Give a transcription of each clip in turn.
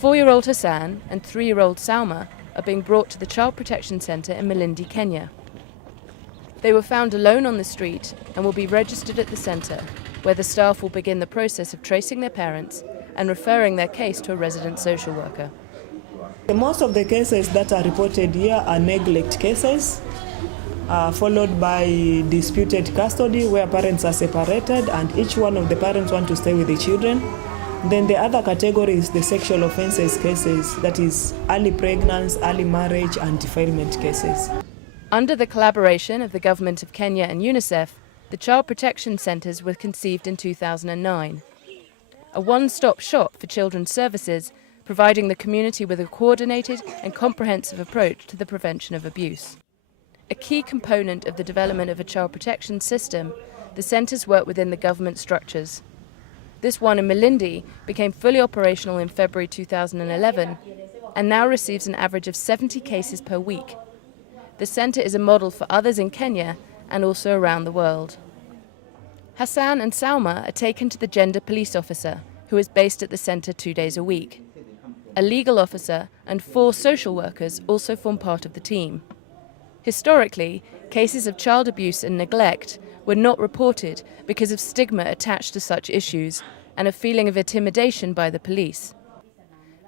4-year-old Hassan and 3-year-old Salma are being brought to the Child Protection Centre in Malindi, Kenya. They were found alone on the street and will be registered at the centre, where the staff will begin the process of tracing their parents and referring their case to a resident social worker. Most of the cases that are reported here are neglect cases, followed by disputed custody, where parents are separated and each one of the parents want to stay with the children. Then the other category is the sexual offences cases, that is early pregnancy, early marriage and defilement cases. Under the collaboration of the Government of Kenya and UNICEF, the Child Protection Centres were conceived in 2009. A one-stop shop for children's services, providing the community with a coordinated and comprehensive approach to the prevention of abuse. A key component of the development of a child protection system, the centres work within the government structures. This one in Malindi became fully operational in February 2011 and now receives an average of 70 cases per week. The centre is a model for others in Kenya and also around the world. Hassan and Salma are taken to the gender police officer, who is based at the centre 2 days a week. A legal officer and 4 social workers also form part of the team. Historically, cases of child abuse and neglect were not reported because of stigma attached to such issues and a feeling of intimidation by the police.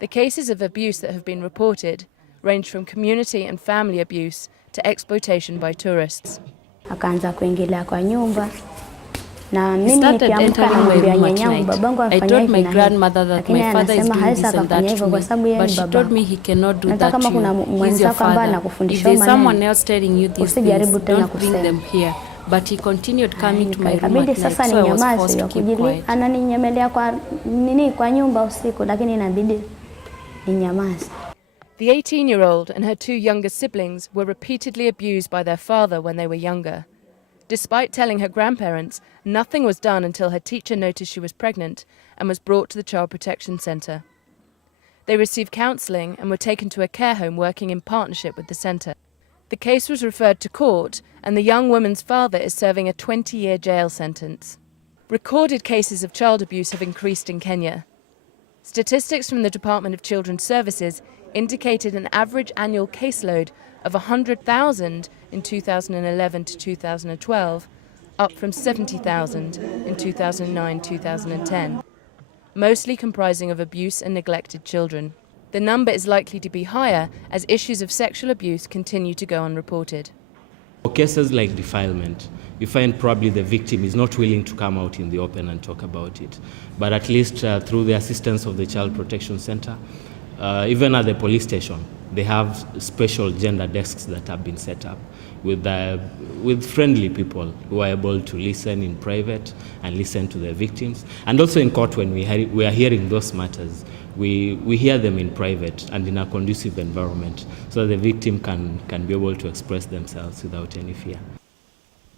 The cases of abuse that have been reported range from community and family abuse to exploitation by tourists. He started entering my room at night. I told my grandmother that my father is doing this and that to me, but she told me he cannot do that to you. He's your father. If there's someone else telling you these things, don't bring them here. But he continued coming to my room at night, so I was forced to keep quiet. The 18-year-old and her 2 younger siblings were repeatedly abused by their father when they were younger. Despite telling her grandparents, nothing was done until her teacher noticed she was pregnant and was brought to the Child Protection Centre. They received counselling and were taken to a care home working in partnership with the centre. The case was referred to court and the young woman's father is serving a 20-year jail sentence. Recorded cases of child abuse have increased in Kenya. Statistics from the Department of Children's Services indicated an average annual caseload of 100,000 in 2011 to 2012, up from 70,000 in 2009-2010, mostly comprising of abuse and neglected children. The number is likely to be higher as issues of sexual abuse continue to go unreported. For cases like defilement, you find probably the victim is not willing to come out in the open and talk about it. But at least through the assistance of the Child Protection Centre, even at the police station, they have special gender desks that have been set up with friendly people who are able to listen in private and listen to the victims. And also in court, when we are hearing those matters, we hear them in private and in a conducive environment so the victim can be able to express themselves without any fear.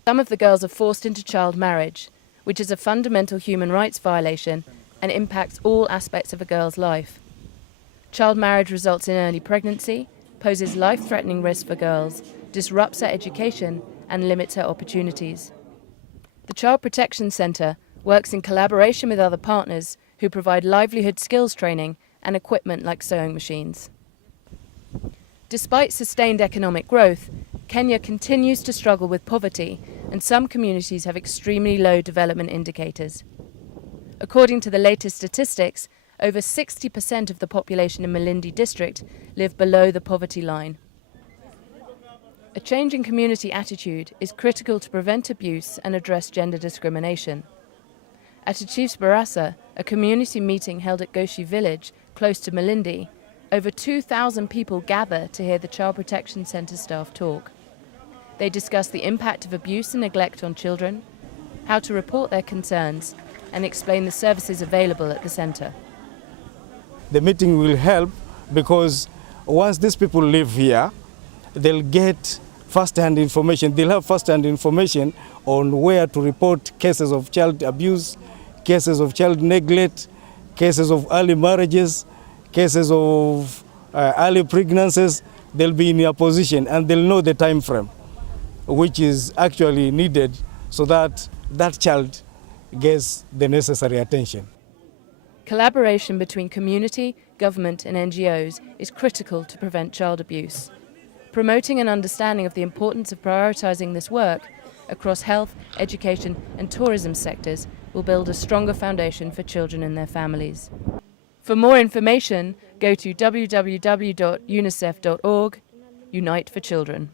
Some of the girls are forced into child marriage, which is a fundamental human rights violation and impacts all aspects of a girl's life. Child marriage results in early pregnancy, poses life-threatening risks for girls, disrupts her education and limits her opportunities. The Child Protection Centre works in collaboration with other partners who provide livelihood skills training and equipment like sewing machines. Despite sustained economic growth, Kenya continues to struggle with poverty and some communities have extremely low development indicators. According to the latest statistics, over 60% of the population in Malindi district live below the poverty line. A change in community attitude is critical to prevent abuse and address gender discrimination. At a Chief's Barasa, a community meeting held at Goshi village, close to Malindi, over 2,000 people gather to hear the Child Protection Centre staff talk. They discuss the impact of abuse and neglect on children, how to report their concerns, and explain the services available at the centre. The meeting will help because once these people live here, they'll get first-hand information. They'll have first-hand information on where to report cases of child abuse, cases of child neglect, cases of early marriages, cases of early pregnancies. They'll be in a position and they'll know the time frame which is actually needed so that that child gets the necessary attention. Collaboration between community, government and NGOs is critical to prevent child abuse. Promoting an understanding of the importance of prioritising this work across health, education and tourism sectors will build a stronger foundation for children and their families. For more information, go to www.unicef.org. Unite for Children.